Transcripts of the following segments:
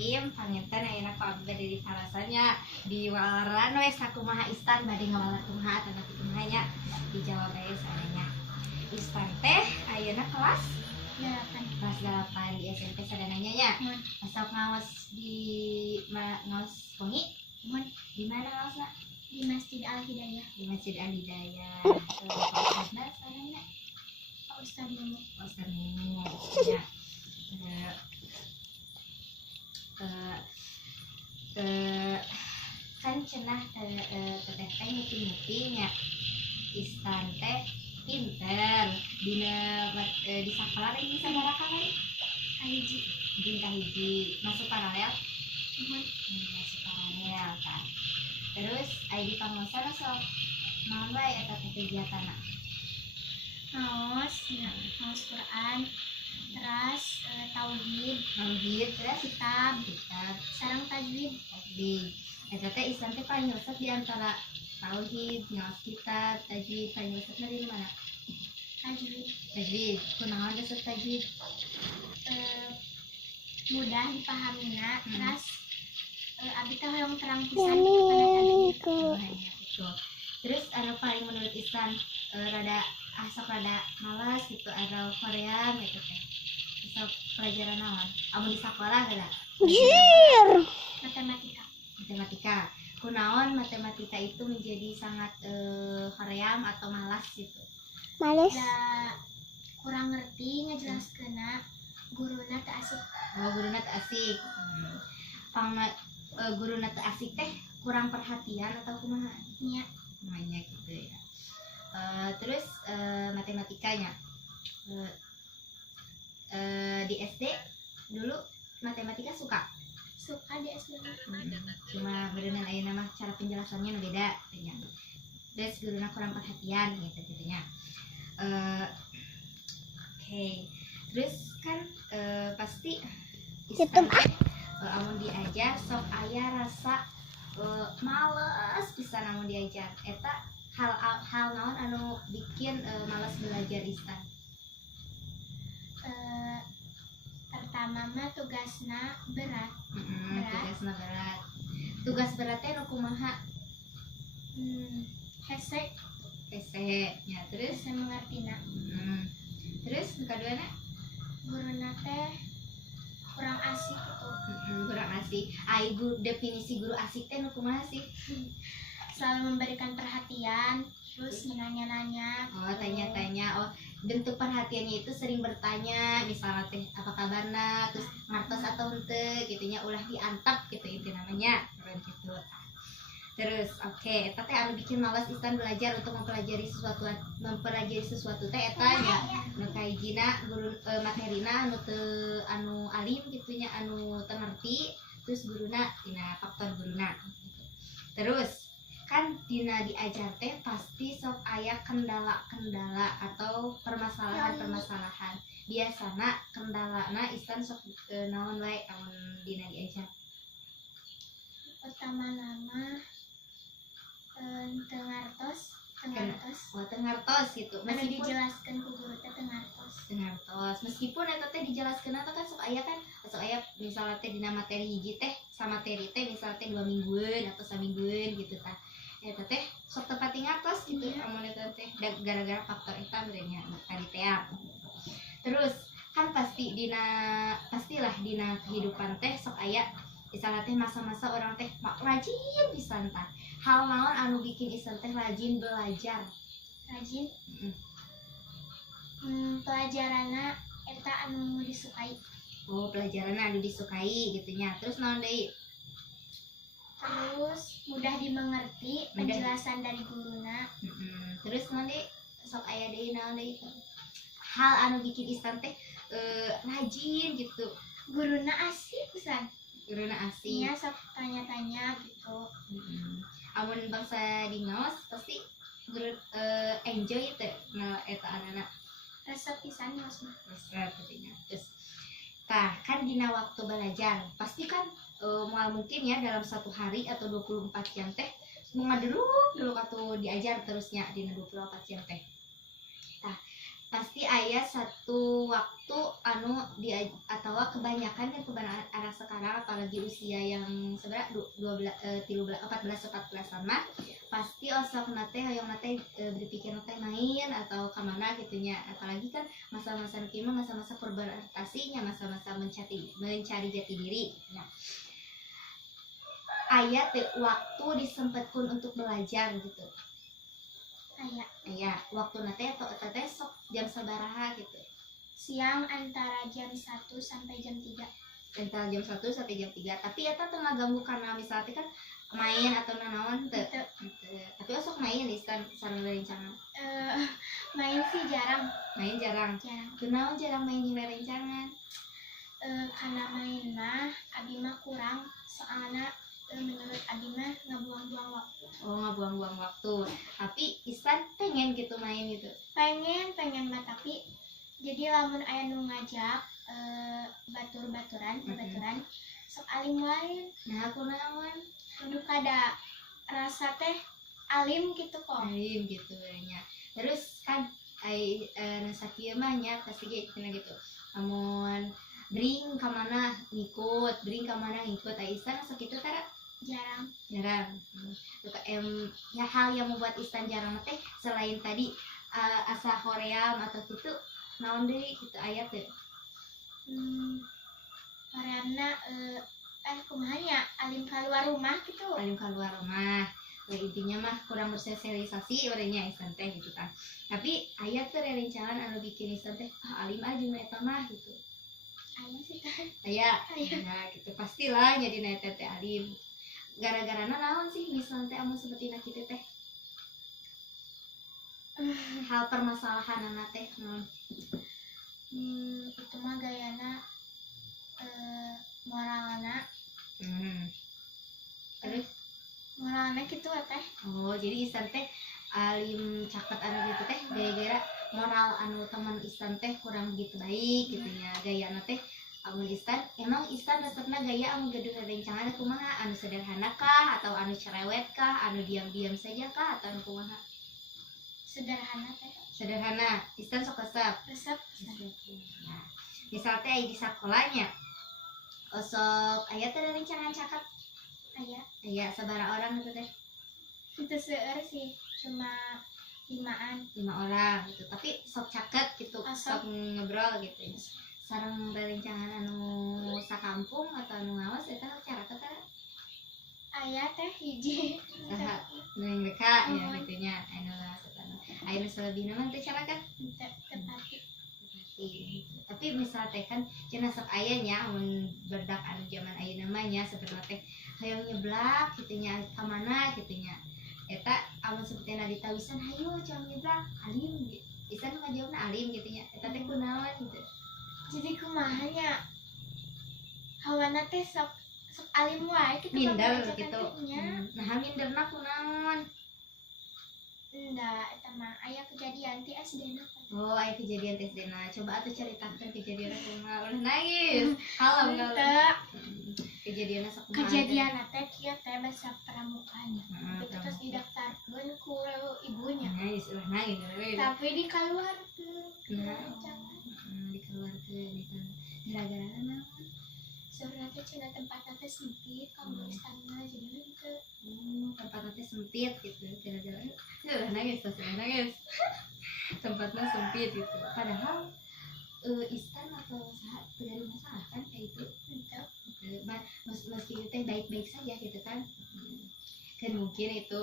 Bismillahirrahmanirrahim. Panginten ayeuna ku abdi bade diparasannya di walaran we sakumaha istan bade ngawalar kumaha atau kumaha nya dijawab bae sadanya. Istan teh ayeuna kelas 8 di SMP sadananya nya. Masuk ngaos di ngaos Pongi. Di mana ngaosna? Di Masjid Al Hidayah. Di Masjid Al Hidayah. Ustazna sadanya. Ustaz Mumu. Ustaz Mumu. Ya. Kan cenah teteh teh ngupi-ngupi nya istan teh pinter di sekolah ini sabaraha kan Kahiji. Hiji masuk paralel masuk paralel kan terus aya di pangosan sok naon wae eta teh kegiatanna Ngaos Quran, terus tauhid, terus kitab, sareng tajwid. Eta teh istan teh paling resep di antara tauhid, ngaos kitab, tajwid, paling resepna di mana? Tajwid. Kunaon resep tajwid? Mudah dipahaminya, terus abdi teh hoyong terang pisan kana tajwid. Terus ada paling menurut istan rada malas gitu atau Korea gitu teh. Sok pelajaran naon? Amun di sekolah geura? Matematika. Kunaon matematika itu menjadi sangat hoream atau malas gitu? Males. Kurang ngerti ngajelaskeunna, guruna teu asik. Guruna teu asik. Guruna teu asik teh kurang perhatian atau kumaha? Nya. Namanya gitu ya. Terus matematikanya di SD dulu matematika suka di SD. Cuma berenang ayeuna mah cara penjelasannya beda ya. Terus guruna kurang perhatian gitu nya. Oke. Terus kan pasti istan amun diajar sok aya rasa males pisan amun diajar eta hal naon anu bikin malas belajar istan? Pertama mah tugasna berat. Tugas beratnya nu kumaha? Hese Ya terus hese mengertina. Terus nu kaduana Guruna teh kurang asik gitu. Kurang asik. Definisi guru asik teh nu kumaha sih? Selalu memberikan perhatian, terus menanya-nanya. Tanya-tanya. Bentuk perhatiannya itu sering bertanya, misalnya teh apa kabarna, terus ngartos atau henteu gitunya ulah diantap gitu inti namanya gitu. Terus oke, eta teh anu bikin malas istan belajar untuk mempelajari sesuatu teh eta nya nu kahijina guru materina anu alim gitunya anu teu ngerti, terus guruna dina faktor guruna. Terus kan dina diajar teh pasti sok aya kendala-kendala atau permasalahan-permasalahan. Biasana kendalana istan sok naon wae amun dina diajar? Pertama nama tengartos. Tengartos gitu. Meskipun dijelaskan ku guru teh tengartos. Meskipun eta teh dijelaskeun kan sok aya misalnya teh dina materi hiji teh sama materi teh misalnya teh 2 mingguan atau 3 mingguan gitu tah. Eta teh sok tepati ngartos gitu amun eta teh gara-gara faktor eta benernya tadi teh. Terus kan pastilah dina kehidupan teh sok aya misalnya teh masa-masa orang teh rajin pisan tah. Hal naon anu bikin istan teh rajin belajar? Pelajaranna eta anu disukai. Pelajaranna anu disukai gitunya. Terus naon deui? Terus mudah dimengerti penjelasan dari guruna. Terus nanti sok aya deui naon deui hal anu bikin istan teh rajin gitu. Guruna asik pisan. Guruna asik. Nya sok tanya-tanya gitu. Amun bangsa di ngaos pasti guru enjoy teh eta anak-anak. Resep pisan ngaos mah. Resep katanya. Terus tah kan dina waktu belajar pasti kan mungkin ya dalam satu hari atau 24 jam teh mengaduluk dulu atuh diajar terusnya di 24 jam teh. Tah pasti ayah satu waktu anu dia atau kebanyakan kan kebanyakan anak sekarang apalagi usia yang sebenarnya 14 mah pasti osok nate hoyong nate berpikir nate main atau kemana gitunya, apalagi kan masa-masa kima masa-masa beradaptasinya, masa-masa mencari jati diri. Nah, ayah waktu disempatkan untuk belajar gitu. Ayah waktu nate atau tete sok jam sabaraha gitu. Siang antara jam 1 sampai jam 3. Antara jam 1 sampai jam 3. Tapi eta tengah ganggu karena misalnya kan main atau nanaon teu. Tapi osok main istan sareng rerencangan. Main sih jarang. Main jarang. Kunaon jarang main di rerencangan? Karena main mah abi mah kurang, soalnya menurut abi mah ngebuang-buang waktu. Oh, ngebuang-buang waktu. Tapi Istan pengen gitu main gitu. Pengen mah, tapi jadi lamun aya nu ngajak baturan sok alim lain. Nah, aku naon? Kudu kada rasa teh alim gitu kok. Alim gitu nya. Terus kan sakieu mah nya pasti gitu. Amun bring ka mana ngikut, Istan sok kitu tara Jarang. Ya hal yang membuat Istan jarang teh selain tadi asa hoream atau gitu naon deui gitu aya teh. Horeamna kumahanya alim keluar rumah gitu. Alim keluar rumah. Intinya mah kurang bersosialisasi orangnya Istan teh gitu kan. Tapi aya teh rerencangan anu bikin Istan teh alim aja mah eta mah gitu. Aya sih teh. Aya. Nah, gitu pastilah jadi teh alim. Gara-gara naon sih misalnya teh amun seperti kitu teh? Hal permasalahan anak teh naon? Itu mah gayana moralna. Terus Moralna gitu teh. oh, jadi Istan teh alim caket anu gitu teh gara-gara moral anu teman Istan teh kurang begitu baik gitu ya. Gayana teh amun Istan emang Istan resepna gaya anu gaduh rencangan kumaha, anu sederhana kah atau anu cerewet kah, anu diam-diam saja kah atau anu kumaha? Sederhana teh. Sederhana. Istan sok resep. Nah, misal teh di sekolahnya osok aya teh rencangan caket. Aya sabaraha orang gitu teh? Itu seueur sih, cuma 5-an. 5 orang gitu. Tapi sok caket gitu, sok ngobrol gitu. Sareng rerencangan anu sakampung atau anu ngawas eta cara kata Aya teh hiji. saha nu yang deka ya gitunya anu anu salebihna mah teh cara kan Tepati. Tapi misal teh kan cenah sok aya nya mun berdak anu zaman ayeuna mah nya saperna teh hayang nyeblak kitu nya ka mana kitu nya eta amun sapertina ditawisan hayu can nyeblak alim gitu. Isan ngajawabna alim gitu nya eta teh kunaon gitu. Jadi kumahanya hawana teh sok alim wae gitu minder gitu. Nah, minderna kunaon? Enggak, eta mah aya kejadian ti SD-na. Oh, aya kejadian tes dena. Coba atuh ceritakeun kejadian kumaha. Ulah nangis. Halam kejadian sok kumaha. Kejadian teh kieu teh bahasa pramukaan. Itu terus didaftarkeun ku ibunya. Nangis, ulah nangis. Tapi dikaluarkeun. Dikeluarkeun itu. Gara-gara naon? Sebenarnya teh cenah tempatna teh sempit, kanggo istana jadi gitu. Tempatnya teh sempit gitu. Gara-gara ulah nangis, nangis. Tempatnya sempit gitu. Padahal Istan atau saat dari masalah kan kayak itu. Meski itu teh baik-baik saja gitu kan. Kan mungkin itu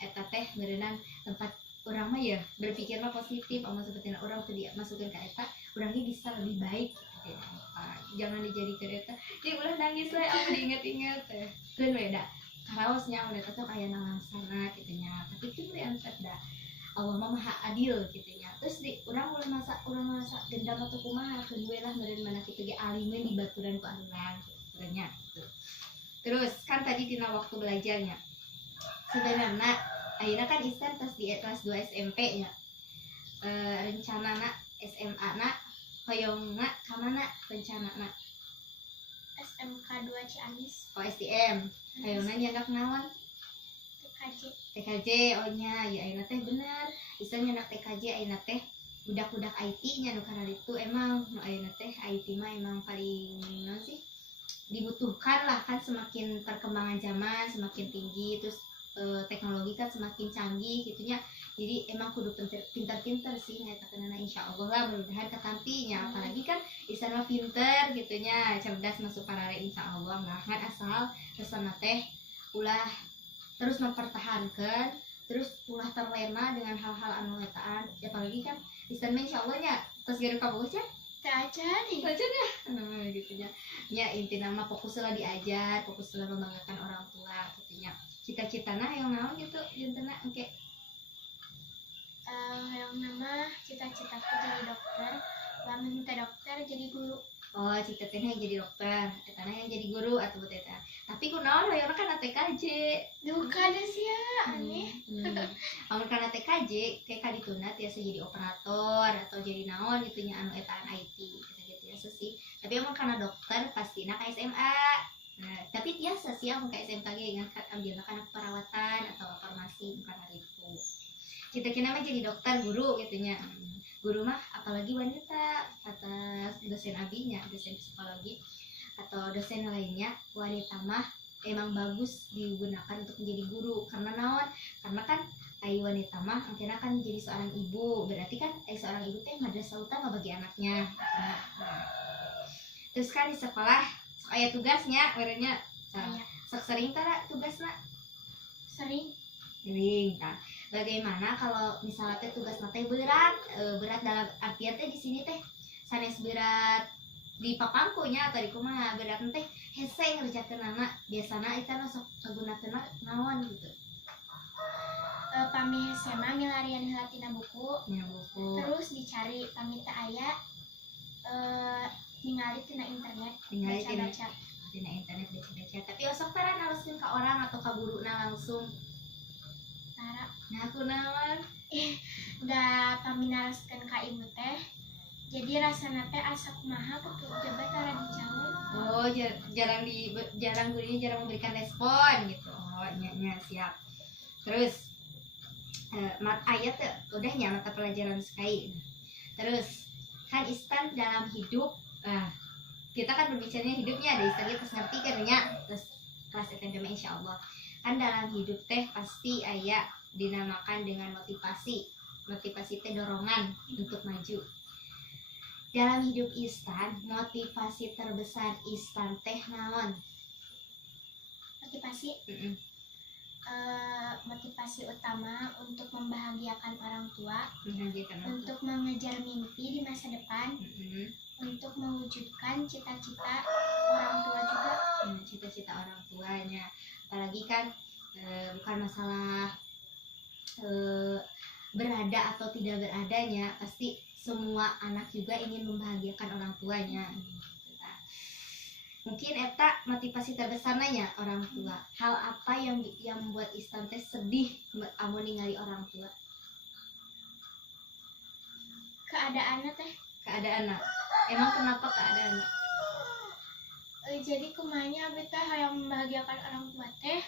eta teh berenang tempat orang mah ya berpikirlah positif, amun seperti orang tuh dia masukin ke eta, orangnya bisa lebih baik. Jangan dijadikan eta. Jadi ulah nangis lah, aku diinget-inget teh. Kan beda. Karaosnya amun eta tuh kayak nalangsana gitu nya. Tapi itu enter da. Allah mah maha adil gitu nya. Terus orang merasa dendam atau kumaha keun we lah meureun mana kitu ge alimeun dibaturan ku urang gitu nya. Terus kan tadi dina waktu belajarnya. Sebenarnya ayeuna kan Istan tos di kelas 2 SMP nya. Rencanana SMA na hoyongna ka mana rencanana? SMK 2 Ciamis. Oh, STM. Hoyongna nyandak naon? TKJ. Oh nya, ya ayeuna teh bener. Istan nyandak TKJ ayeuna teh budak-budak IT-nya nu karena itu emang nu ayeuna teh IT mah emang paling naon sih dibutuhkan lah kan, semakin perkembangan zaman semakin tinggi, terus teknologi kan semakin canggih gitunya, jadi emang kudu pintar-pintar sih nyata kenana, insya Allah lah mudah-mudahan ketampinya, apalagi kan Isan mah pinter gitunya, cerdas masuk parare insya Allah ngan asal kesana teh ulah terus mempertahankan, terus ulah terlena dengan hal-hal anu etaan, apalagi kan Isan mah insya Allah nya terus gari kabogosnya tak aja nih. belajar ya gitunya ya, inti nama fokuslah diajar, fokuslah membanggakan orang tua gitunya, cita-cita nah yang naon gitu jentena engke Yang nama cita-citaku jadi dokter, lamun teh dokter jadi guru. oh cita-citanya jadi dokter, etana yang jadi guru atau eta, tapi kunaon hoyongna kana TKJ Duh kada sih ya aneh. amun kana TKJ kayak kadituna tiasa jadi operator atau jadi naon gitunya anu etaan IT gitu tiasa sih, tapi amun kana dokter pastina ka SMA. Nah, tapi biasa sih amun ka SMK ge ngangkat ambilna kana perawatan atau farmasi bukan hal itu. Cita-cita mah jadi dokter, guru gitunya. Guru mah apalagi wanita, kata dosen abinya, dosen psikologi atau dosen lainnya, wanita mah emang bagus digunakan untuk menjadi guru karena naon? Karena kan ai wanita mah akhirnya kan jadi seorang ibu, berarti kan seorang ibu teh madrasah utama bagi anaknya. Nah, terus kan di sekolah aya tugasnya, berenya sok sering tara tugasna Sering. sering kan. Bagaimana kalau misalnya teh tugas teh berat, berat dalam artian teh di sini teh sanes berat di papangkunya atau di kumaha, berat teh hese ngerjakeun anak biasana eta nu sok kagunakeun naon gitu. Pami SMA milarian heula tina buku, Ya buku terus dicari pami teu aya, ningali tina internet, Ningali tina- baca-baca. dina internet baca-baca, tapi osok tara naroskeun ka orang atau ka guruna langsung. Tara Nah kunaon? da pami naraskeun ka ibu teh, jadi rasana teh asa kumaha kudu jabat tara dijawab. Oh, jarang gurunya jarang memberikan respon gitu. Oh, nya siap. Terus ayat udahnya mata pelajaran sekali. Terus kan instan dalam hidup, kita kan berbicaranya hidupnya ada instan kita ngerti kan ya. Terus kelas akademi insya Allah kan dalam hidup teh pasti aya dinamakan dengan motivasi. Motivasi teh dorongan untuk maju. Dalam hidup instan, motivasi terbesar instan teh naon? Motivasi Mm-mm. motivasi utama untuk membahagiakan orang tua, Menghadirkan orang tua. untuk mengejar mimpi di masa depan, Mm-mm. untuk mewujudkan cita-cita orang tua juga. Cita-cita orang tuanya, apalagi kan bukan masalah berada atau tidak beradanya, pasti semua anak juga ingin membahagiakan orang tuanya. Mungkin eta motivasi terbesarnya orang tua. Hal apa yang membuat Istan teh sedih amun ningali orang tua? Keadaannya teh Keadaan. Emang kenapa keadaan? jadi kumanya abis teh hayang membahagiakan orang tua teh,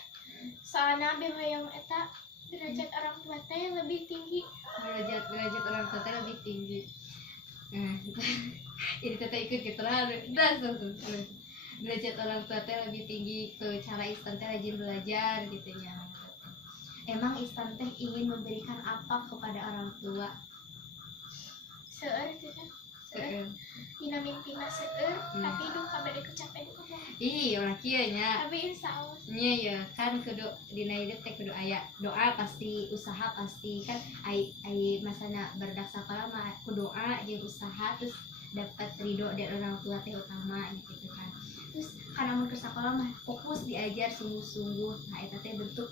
soalnya abis hayang eta derajat orang tua teh lebih tinggi. Derajat orang tua teh lebih tinggi. Nah, jadi teteh ikut gitu lah. Derajat orang tua teh lebih tinggi, ke cara Istan teh rajin belajar gitu nya. Emang Istan teh ingin memberikan apa kepada orang tua? Seueur teh seueur dina mimpi mah seueur, tapi duh kabeh kecapean kumaha. Iya ulah kieu nya. Tapi insya Allah Nya ya kan kudu dina hidup teh kudu aya doa, pasti usaha, pasti kan ai masana berdak sakola mah ku doa jeung usaha terus dapat ridho dari orang tua teh utama gitu kan. Terus kana mun ke sakola mah fokus diajar sungguh-sungguh. Nah eta teh bentuk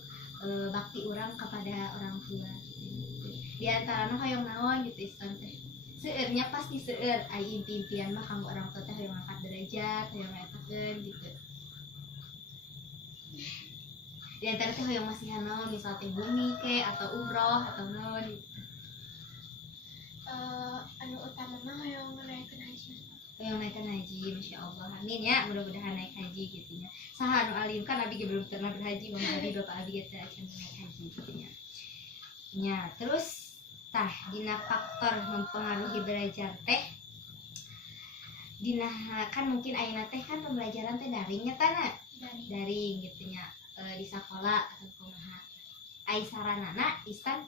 bakti orang kepada orang tua gitu. Di antarana hoyong naon gitu Istan teh. Seueurnya pasti seueur ai impi-impian mah kanggo orang tua teh hoyong angkat derajat, hoyong ngaetakeun gitu. Di antara teh hoyong masih naon misal teh bumi ke atau umroh atau naon gitu. anu utama mah hayang naikeun haji. Hoyong naikkan haji, masya Allah, amin ya, mudah-mudahan naik haji gitu nya. Saha anu alim kan abi ge belum pernah berhaji, mama abi bapak abi ge teh acan naik haji gitu nya. Ya, terus Tah dina faktor mempengaruhi belajar teh dina kan mungkin ayeuna teh kan pembelajaran teh daringnya tanah dari daring gitunya di sekolah atau kumaha ai saranana Istan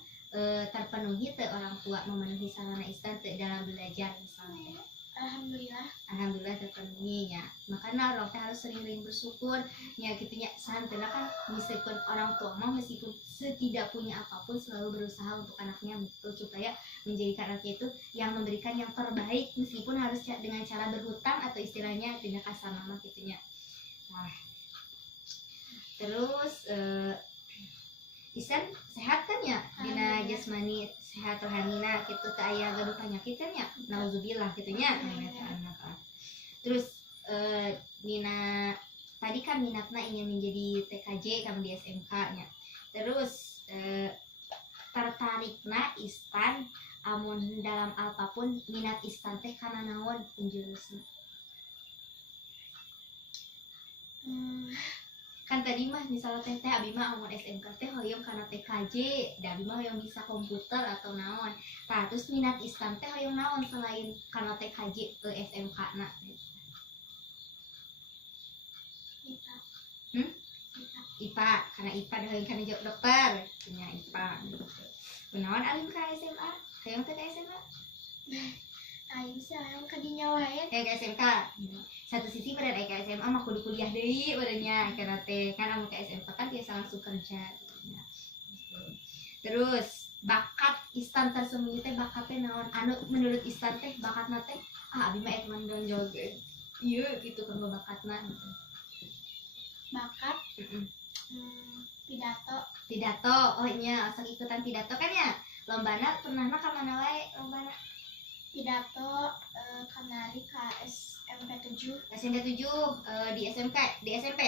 terpenuhi teu orang tua memenuhi sarana Istan teu dalam belajar misalnya. alhamdulillah Terpenuhi ya makanya orang teh harus sering-sering bersyukur ya gitunya santana kan meskipun orang tua mah meskipun tidak punya apapun selalu berusaha untuk anaknya betul supaya menjadikan anaknya itu yang memberikan yang terbaik meskipun harus dengan cara berhutang atau istilahnya tidak kasar nama gitunya. Nah terus Isan sehat kan ya dina Alhamdulillah. jasmani sehat rohanina gitu teu aya gaduh penyakit kan ya nauzubillah gitunya terus Nina tadi kan minatna ingin menjadi TKJ kamu di SMK nya terus tertarikna Istan amun dalam apapun minat Istan teh kana naon penjurusna kan tadi mah misalnya teh abi mah amun SMK teh hoyong kana TKJ da abi mah hoyong bisa komputer atau naon tah terus minat Istan teh hoyong naon selain kana TKJ ke SMK na IPA karena IPA dah hoyong kana jawab dokter punya IPA kunaon alim ka SMA hoyong teh ka SMA aing sih yang kadinya wae ke SMK satu sisi pada ke SMA mah kudu kuliah deui badannya karena teh kan amun ke SMK kan biasa langsung kerja gitu. Terus bakat Istan tersembunyi teh bakatnya naon anu menurut Istan teh bakatna teh abi mah eta mendon joget ieu gitu kan bakatna gitu. bakat pidato oh nya asal ikutan pidato kan ya lombana pernahna ka mana wae lombana pidato kamari ka SMP 7 SMP 7 di SMK di SMP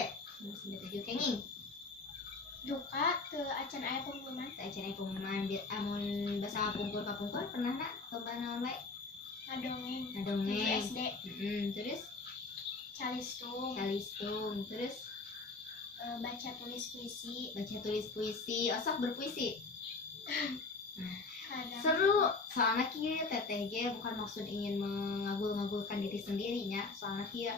SMP 7 kenging duka ke acan aya pengumuman acara pengumuman amun bahasa pungkur kapungkur pernah nak coba naon bae ngadongeng ngadongeng SD terus calistung terus baca tulis puisi osok berpuisi kadang seru soalnya kia TTG bukan maksud ingin mengagul-ngagulkan diri sendirinya soalnya kia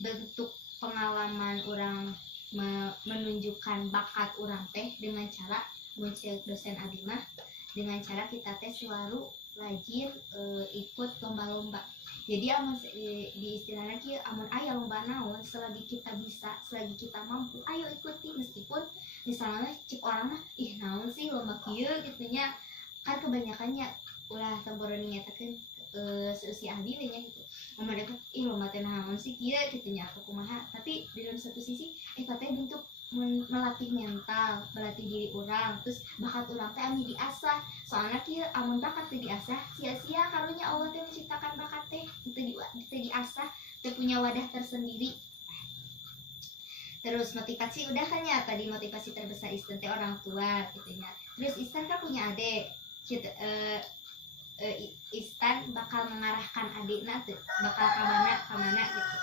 bentuk pengalaman orang menunjukkan bakat orang teh dengan cara muncul dosen Abimah dengan cara kita teh selalu rajin ikut lomba-lomba jadi amun di istilahnya kia amun aya lomba naon selagi kita bisa selagi kita mampu ayo ikuti meskipun misalnya cik orang mah ih naon sih lomba kieu gitunya kan kebanyakannya ulah temboron nyatakeun seusia abi nya gitu mereka ih lomba teh naon sih kieu gitunya aku kumaha tapi di dalam satu sisi teh bentuk melatih mental melatih diri orang terus bakat orang teh ami diasah soalnya kieu amun bakat teh diasah sia-sia karunya Allah teh menciptakan bakat teh teu diasah teu punya wadah tersendiri. Terus motivasi udah kan ya tadi motivasi terbesar Istan teh orang tua gitu ya terus Istan kan punya adik Istan bakal mengarahkan adiknya tuh bakal kemana gitu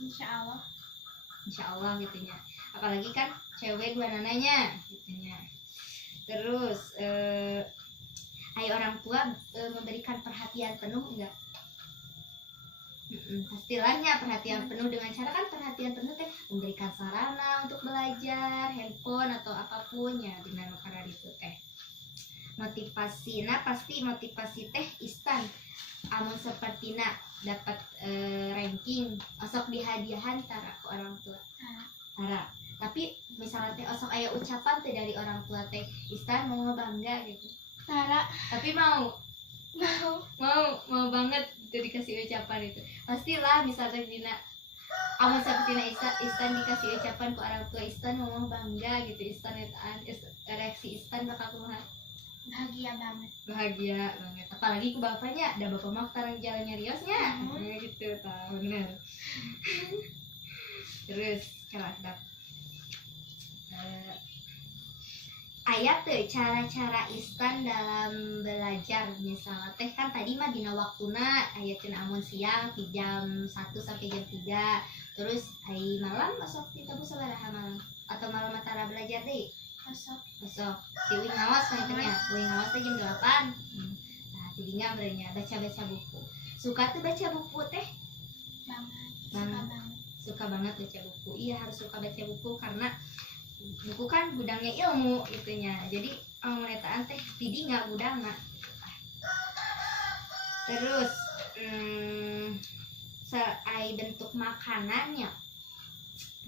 insya Allah gitunya apalagi kan cewek dua nananya gitunya terus ayo orang tua memberikan perhatian penuh enggak pastilahnya perhatian penuh dengan cara kan perhatian penuh teh memberikan sarana untuk belajar handphone atau apapun ya dengan karena itu teh motivasi pasti motivasi teh Istan amun sepertina dapat ranking osok dihadiahan tara ke orang tua tara tapi misalnya teh osok aya ucapan teh dari orang tua teh Istan mau bangga gitu tara tapi mau banget itu dikasih ucapan itu pastilah misalnya dina amun sepertina Istan dikasih ucapan ke orang tua Istan mau bangga gitu Istan reaksi Istan bakal kumaha bahagia banget apalagi ke bapaknya ada bapak mah sekarang jalannya riosnya gitu tahu bener terus kalau ayat tuh cara-cara Istan dalam belajar misalnya teh kan tadi mah dina waktuna ayatin amun siang di jam 1 sampai jam 3 terus ai malam masuk kita sabaraha malam atau malam matara belajar deh Kosok. besok si uing ngawas nantinya uing ngawas teh jam 8. Nah tidinya berenya baca buku. Suka tuh baca buku teh? Banget. Suka banget baca buku. Iya harus suka baca buku karena buku kan gudangnya ilmu itunya. Jadi menetaan teh tidinya gudangna. Terus seai bentuk makanannya,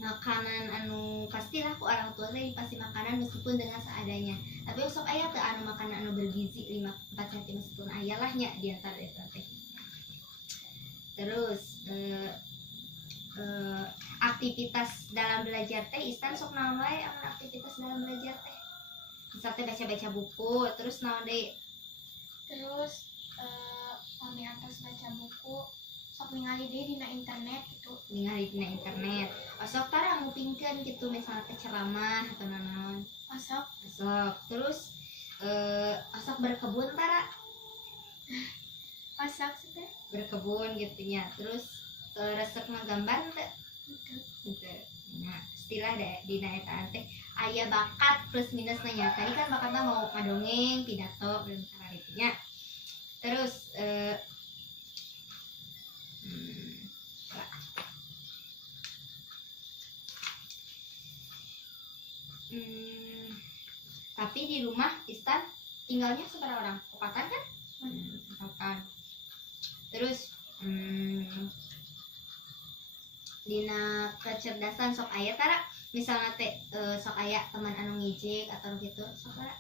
makanan anu pastilah ku orang tua teh pasti makanan meskipun dengan seadanya. Tapi sok aya teh anu makanan anu bergizi 5-4 cm meskipun aya lah nya di antara eta teh. Terus aktivitas dalam belajar teh Istan sok naon wae amun aktivitas dalam belajar teh? Misal teh baca buku, terus naon deui? Terus kami atas baca buku sok ningali deui dina internet gitu. Ningali dina internet. Sok tara ngupingkeun gitu misalnya teh ceramah atau naon. Kosok. Terus sok berkebun tara? Kosok sih teh. Berkebun gitu nya. Terus resep ngagambar teh? Gitu. Nah, istilah dina eta teh aya bakat plus minus nya. Tadi kan bakatnya mau ngadongeng, pidato dan cara itu nya. Terus tapi di rumah Istan tinggalnya seberapa orang? Empatan kan? Empatan. Terus dina kecerdasan sok aya tara misalnya teh sok aya teman anu ngijik atau gitu sok tara?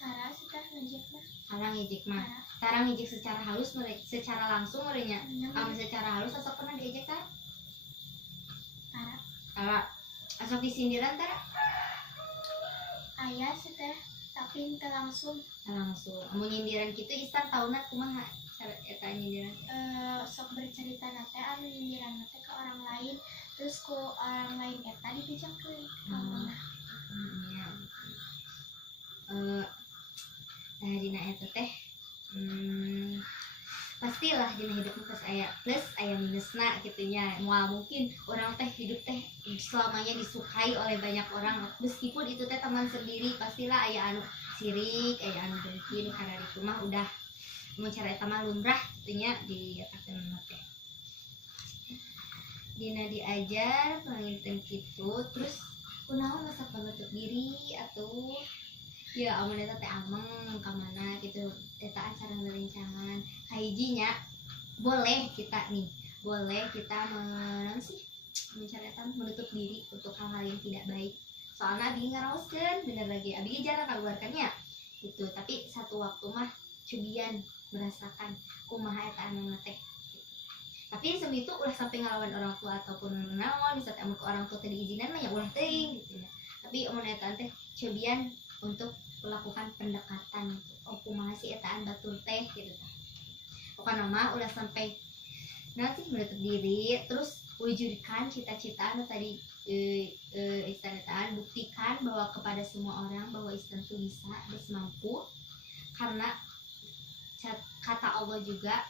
Tara sih teh ngejek mah. Tara ngijik mah. Tara ngijik secara halus secara langsung merenya. Kamu secara halus asok pernah diejek kan? Tara asok disindiran tara? Aya sih teh tapi teu langsung. Langsung. Amun nyindiran kitu Istan tauna kumaha cara eta nyindiran? Sok bercerita nate anu nyindiran nate ke orang lain terus ku orang lain eta dibejakeun. Iya. Nah dina eta teh pastilah dina hidup pas aya plus aya minusna gitunya. Moal mungkin orang teh hidup teh selamanya disukai oleh banyak orang meskipun itu teh teman sendiri pastilah aya anu sirik, aya anu dengki karena itu mah udah mencari eta lumrah gitunya di atakeun teh. Dina diajar panginten kitu terus kunaon masa penutup diri atau ya amun eta teh ameng ka mana gitu eta acara ngerencangan kahijinya boleh kita menon sih menceritakan menutup diri untuk hal-hal yang tidak baik soalnya abi ngaraoskeun bener lagi abi jarang keluarkannya gitu tapi satu waktu mah cubian merasakan kumaha eta anu teh gitu. Tapi semi itu ulah sampai ngelawan orang tua ataupun naon bisa teh ke orang tua teh diizinan mah ya ulah teuing gitu ya tapi amun eta teh cobian untuk melakukan pendekatan gitu. Oh kumaha sih etaan batur teh gitu tah. Pokoknya mah ulah sampai nanti menutup diri terus wujudkan cita-cita anu tadi Istan etaan buktikan bahwa kepada semua orang bahwa Istan itu bisa mampu karena kata Allah juga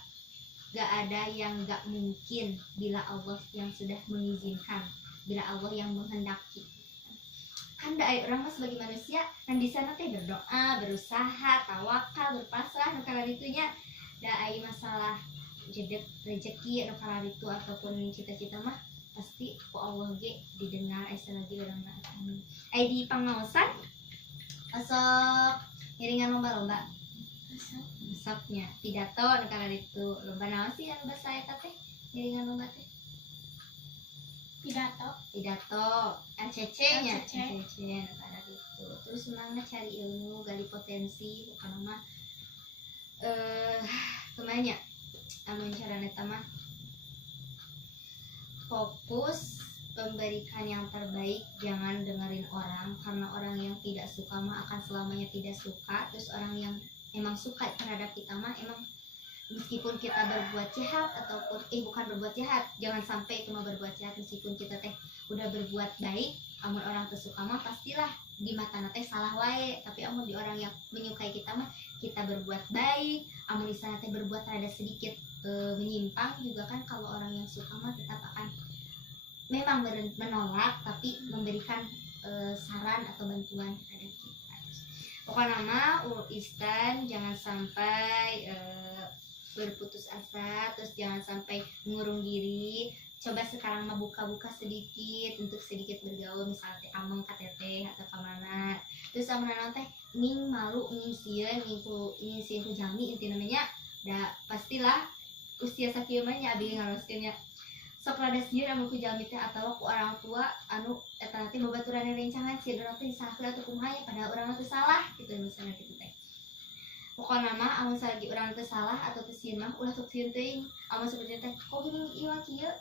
gak ada yang gak mungkin bila Allah yang sudah mengizinkan bila Allah yang menghendaki kan ada orang mas sebagai manusia kan di sana teh berdoa berusaha tawakal berpasrah kalau itunya ada masalah jedek rezeki atau kalau itu ataupun cita-cita mah pasti ku Allah ge didengar lagi orang amin di pangaosan asok ngiringan lomba-lomba besoknya pidato kalau itu lomba naon sih anu bahasa eta teh ngiringan lomba teh pidato RCC nya RCC pada itu terus semangat cari ilmu gali potensi bukan mah kemanya amun cara eta mah fokus memberikan yang terbaik jangan dengerin orang karena orang yang tidak suka mah akan selamanya tidak suka terus orang yang emang suka terhadap kita mah emang meskipun kita berbuat jahat ataupun bukan berbuat jahat jangan sampai itu mau berbuat jahat meskipun kita teh udah berbuat baik amun orang tersuka mah pastilah di mata teh salah wae tapi amun di orang yang menyukai kita mah kita berbuat baik amun di sana teh berbuat rada sedikit menyimpang juga kan kalau orang yang suka mah tetap akan memang menolak tapi memberikan saran atau bantuan kepada kita. Pokoknya nama Istan jangan sampai berputus asa, terus jangan sampai mengurung diri. Coba sekarang mah buka-buka sedikit untuk sedikit bergaul, misalnya ameng KTT atau kemana, terus amena teh ning malu ning sieun ning sieun ku jami inti namanya da pastilah usia sakieu mah nya abi ngaroskeun nya sok rada sieun amun ku jami teh atawa ku orang tua anu eta teh babaturan rencangan sieun urang teh disahakeun atuh kumaha padahal urang teh salah gitu misalnya gitu teh. Pokoknya mah amun salagi urang teh salah atau teh sieun mah ulah sok sieun teuing. Amun seperti teh kok gini ieu kieu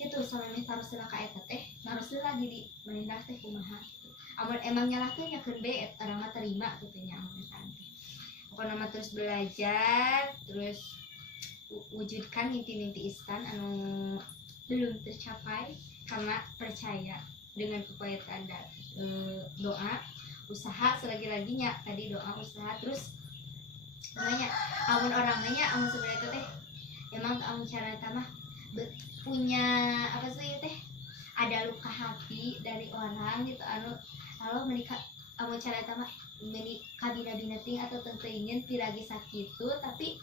gitu sampai taruh ka eta teh naroslah diri menindak teh kumaha gitu. Amun emang nyalahkeun nyakeun be urang mah terima gitu nya amun eta teh. Pokoknya mah terus belajar, terus wujudkan mimpi-mimpi Istan anu belum tercapai karena percaya dengan kekuatan doa, usaha selagi-laginya tadi doa usaha terus namanya amun orang nanya amun sebenarnya teh emang amun cara tamah punya apa sih teh ada luka hati dari orang gitu anu kalau menikah amun cara tamah menikah bina-bina ting atau tentu ingin piragi sakit tuh tapi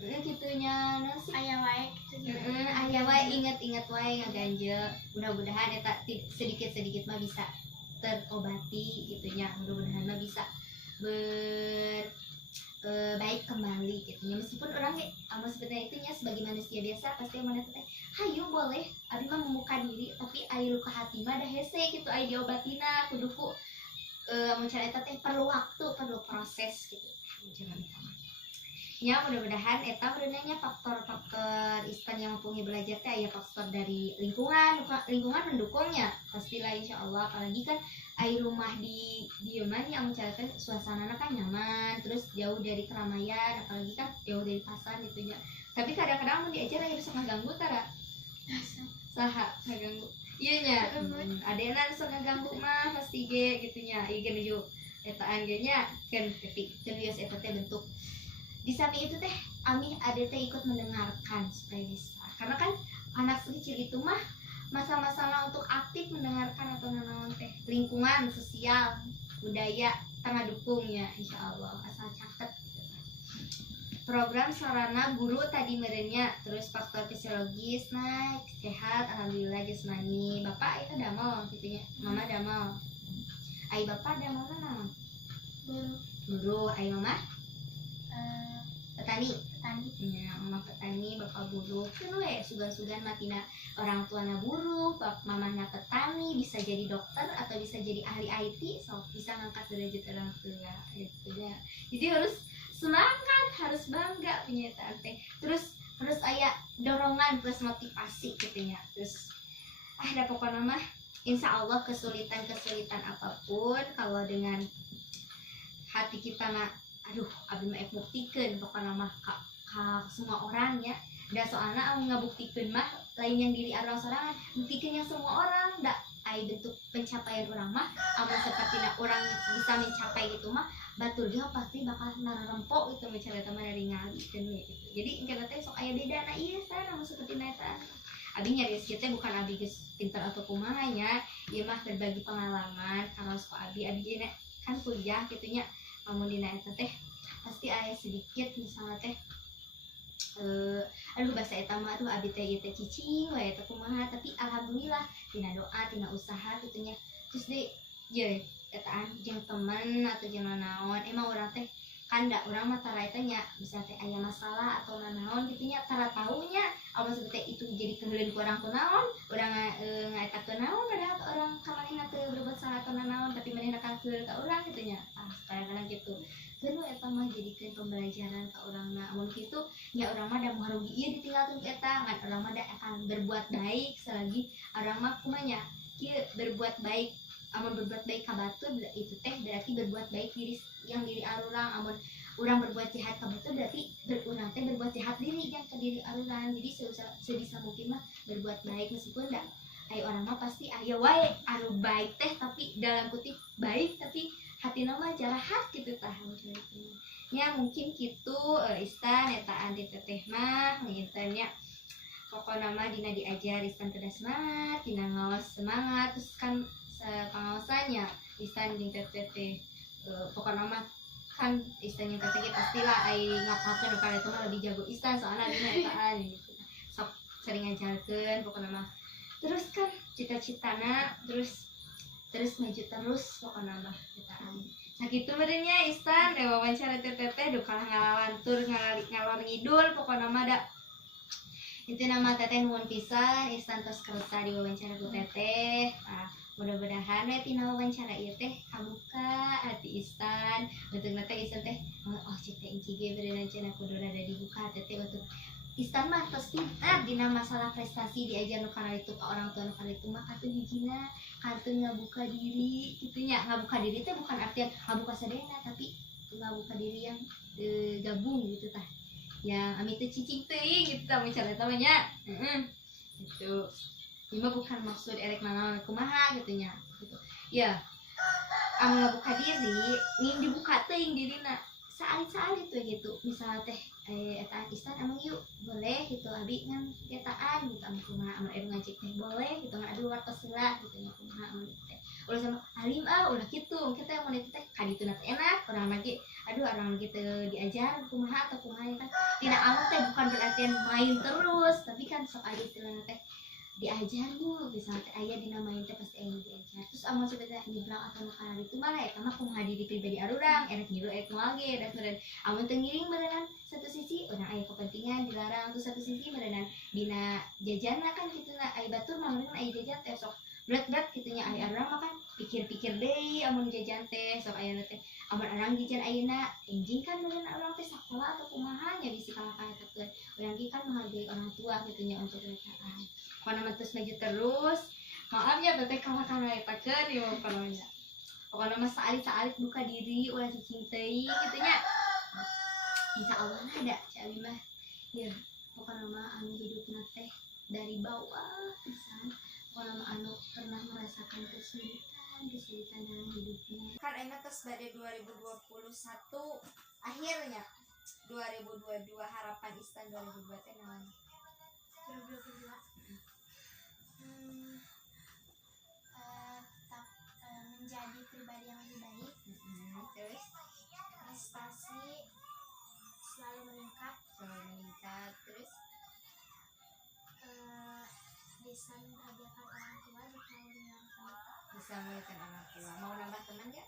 gitunya nasi aya wae gitu aya wae inget wae ngaganjel mudah-mudahan eta sedikit-sedikit mah bisa terobati gitunya mudah-mudahan mah bisa baik kembali gitu ya meskipun orang amun sebenarnya itu nya sebagai manusia biasa pasti amun teh hayu boleh abi mah membuka diri tapi aya luka hati mah dah hese gitu aya diobatina kuduku amun cara eta teh perlu waktu perlu proses gitu jangan ya mudah-mudahan eta berenangnya faktor-faktor Istan yang mempunyai belajar teh aya faktor dari lingkungan mendukungnya pastilah insyaallah apalagi kan air rumah di dieman yang mencatatkan suasananya kan nyaman terus jauh dari keramaian apalagi kan jauh dari pasar gitu ya tapi kadang-kadang mau diajar aja bisa ngeganggu tara saha ngeganggu iya nya ada yang bisa ngeganggu mah pasti ge gitunya iya kan juga etaan ge nya kan tapi serius eta teh bentuk di samping itu teh Ami ada teh ikut mendengarkan supaya bisa karena kan anak kecil itu mah masa-masalah untuk aktif mendengarkan atau nanaon teh lingkungan sosial budaya tengah dukungnya insyaallah asal caket gitu. Program sarana guru tadi merenya terus faktor fisiologis naik sehat alhamdulillah jasmani bapak itu damel gitunya mama damel ai bapak damel mana guru ai mama petani ya mama petani bapak buruh kan we sugan-sugan matina orang tuana buruh bapak mamanya petani bisa jadi dokter atau bisa jadi ahli IT so bisa ngangkat derajat orang tua gitu ya jadi harus semangat harus bangga penyataan teh terus aya dorongan plus motivasi gitu ya terus ada pokoknya mah insya Allah kesulitan apapun kalau dengan hati kita nak aduh abi mah buktikan pokoknya mah ka semua orang ya da soalnya aku ngabuktikeun mah lain yang diri orang sorangan buktikan yang semua orang da ai bentuk pencapaian orang mah amun sapertina orang bisa mencapai gitu mah batur dia pasti bakal narempok gitu misalnya teman dari ngali gitu jadi engke teh sok aya beda na ieu sana amun sapertina eta abi nyarios kita bukan abi geus pinter atau kumaha nya ieu mah berbagi pengalaman kalau sok abi kan kuliah gitu nya amun dina eta teh pasti aya sedikit misalnya teh aduh bahasa eta mah aduh abi teh ieu teh cicing we eta kumaha tapi alhamdulillah tina doa tina usaha gitu nya terus deh ye etaan jeung teman atau jeung naon emang urang teh kan da urang mah tara eta nya bisa teh aya masalah atau naon gitu nya tara taunya amun sebetulnya itu jadi keheuleuan ku urang kunaon urang ngaeta kunaon padahal orang kamanehna teu berbuat salah atau naon tapi manehna kan keheul ka urang gitu nya kadang-kadang gitu keun eta mah jadikeun pembelajaran ka urangna amun kitu nya urang mah da moal rugi ieu ditinggalkeun ku eta ngan urang mah da akan berbuat baik selagi urang mah kumaha nya kieu berbuat baik amun berbuat baik ka batur itu teh berarti berbuat baik diri arurang amun urang berbuat jahat ka batur berarti urang teh berbuat jahat diri yang ke diri arurang jadi sebisa mungkin mah berbuat baik meskipun da aya orang mah pasti aya wae anu baik teh tapi dalam kutip baik tapi hatina mah jahat gitu tah ya mungkin kitu Istan eta andi teteh mah ngintennya pokoknya mah dina diajar Istan tidak semangat, dina ngawas semangat, terus kan pengawasannya Istan jeung teteh pokoknya mah kan Istan yang teteh pastilah ai ngapakeun kana itu mah lebih jago Istan soalnya dina etaan gitu. Sok sering ngajarkeun pokoknya mah. Terus kan cita-citana terus maju terus pokoknya mah etaan. Sakitu merenya Istan wawancara teteh duh kalah ngalawantur ngalor ngidul pokoknya mah da itu nama teteh nuhun pisan Istan tos kersa diwawancara ku teteh. Mudah-mudahan we tina wawancara ieu teh kabuka hati Istan untuk teh Istan teh oh cita inci ge berenang cenah kudu rada dibuka teteh untuk Istan mah tos pintar dina masalah prestasi diajar nu kana itu ka orang tua nu kana itu mah katu hijina katu ngabuka diri kitu nya. Ngabuka diri teh bukan artian ngabuka sadayana tapi ngabuka diri yang gabung gitu tah yang ami teh cicing teuing gitu tah misalnya tah nya gitu. Ini bukan maksud erek nanaon kumaha gitu nya gitu. Ya anu ngabuka diri ning dibuka teuing dirina saali-saali tuh gitu misalnya teh etaan Istan emang yuk boleh gitu abi ngan etaan gitu am kumaha amar anu ngajak teh boleh gitu ngan aduh wartos heula gitu nya kumaha am teh ulah sama alim ulah kitu kita yang mau teh kadituna teh enak orang lagi aduh orang gitu diajar kumaha atau kumaha kan tidak amat teh bukan berarti main terus tapi kan sok aya istilahna teh diajar bu bisa teh aya dina main teh pasti aya diajar terus amun sebenarnya nyebrang atau makanan itu mah eta mah kumaha diri pribadi arurang erek ngilu erek moal ge dan meureun amun teu ngiring meureunnan satu sisi urang aya kepentingan dilarang terus satu sisi meureunnan dina jajanna kan kituna aya batur mah meureun aya jajan teh sok berat-berat kitunya aya arurang mah kan pikir-pikir deui amun jajan teh sok aya teh amun arang jajan ayeuna enjing kan meureun urang teh sakola atau kumaha nya bisi kalakahan teh urang ge kan menghargai orang tua kitunya untuk rekaan pokoknya terus maju terus maaf ya teteh kalah etakeun ya pokoknya mah saalik buka diri ulah dicintai gitunya insya Allah ada cari mah ya pokoknya mah anu hidupna teh dari bawah pisan pokoknya mah anu pernah merasakan kesulitan dalam hidupnya kan enak terus pada 2021 akhirnya 2022 harapan Istan 2022 teh naon 2022 menjadi pribadi yang lebih baik, terus prestasi selalu meningkat, terus bisa membahagiakan orang tua di tahun yang akan datang. bisa melihatkan orang tua. Mau nambah teman ya?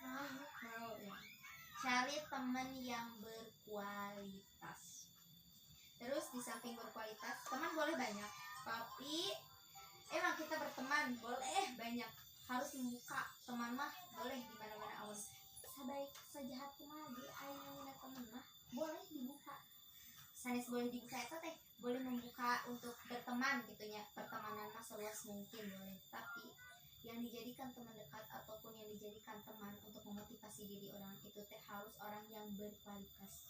Mau ya. Cari teman yang berkualitas. Terus di samping berkualitas, teman boleh banyak, tapi emang kita berteman boleh banyak, harus membuka teman mah boleh di mana-mana awan. Sebaik sejahat mah di ayeuna teman mah boleh dibuka. Sanes boleh dibuka eta teh boleh membuka untuk berteman gitunya. Pertemanan mah seluas mungkin boleh, tapi yang dijadikan teman dekat ataupun yang dijadikan teman untuk memotivasi diri orang itu teh harus orang yang berkualitas.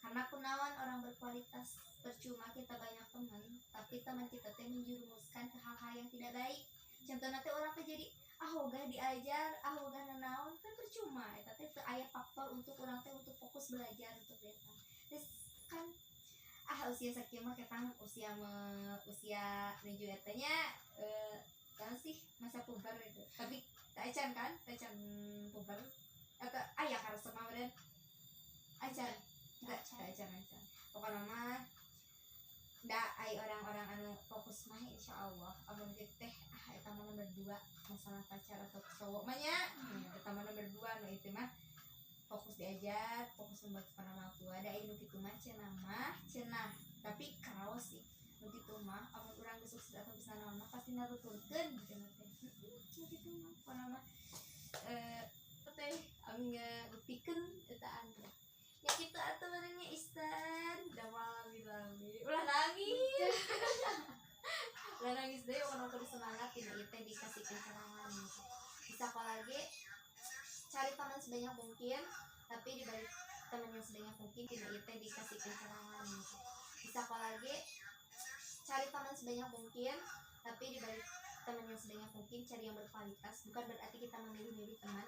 Karena kunaon orang berkualitas, percuma kita banyak teman, tapi teman kita teh menjerumuskan ke hal-hal yang tidak baik. Contohnya teh orang teh jadi ogah diajar, ogah nanaon kan percuma. Eta teh teu aya faktor untuk orang teh untuk fokus belajar untuk eta. Terus kan usia sakieu mah ketang usia menuju eta nya kan sih masa puber itu. Tapi taecan kan, taecan puber atau aya karesep mah meureun. Acan acan pokoknya mah da ai orang-orang anu fokus mah insyaallah amun teh eta mah nomor 2 masalah pacar atau cowok mah nya eta mah nomor 2 nu itu mah fokus diajar fokus membantu orang tua da anu kitu mah cenah tapi karaos sih nu kitu mah amun urang geus sukses atau bisa naon mah pasti naruturkeun gitu kitu mah pokona mah teh ami ngepikeun eta anu ya kita atau orangnya Istan udah malam ulah nangis ulah nangis deh orang kudu semangat tidak itu dikasih pencerahan bisa kok lagi cari teman sebanyak mungkin tapi dibalik teman yang sebanyak mungkin tidak itu dikasih pencerahan bisa kok lagi cari teman sebanyak mungkin tapi dibalik teman yang sebanyak mungkin cari yang berkualitas bukan berarti kita memilih-milih teman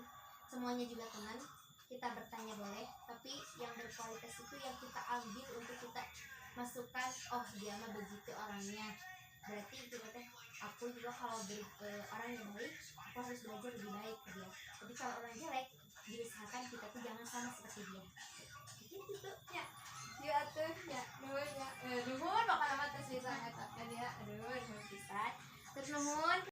semuanya juga teman kita bertanya boleh tapi yang berkualitas itu yang kita ambil untuk kita masukan, oh dia mah begitu orangnya, berarti itu teh aku juga kalau orang yang baik aku harus belajar lebih baik ke dia. Jadi kalau orang jelek diusahakan kita tuh jangan sama seperti dia gitu ya. Ya atuh ya nuhun ya nuhun bakal amat tes bisa eta teh ya aduh nuhun pisan terus nuhun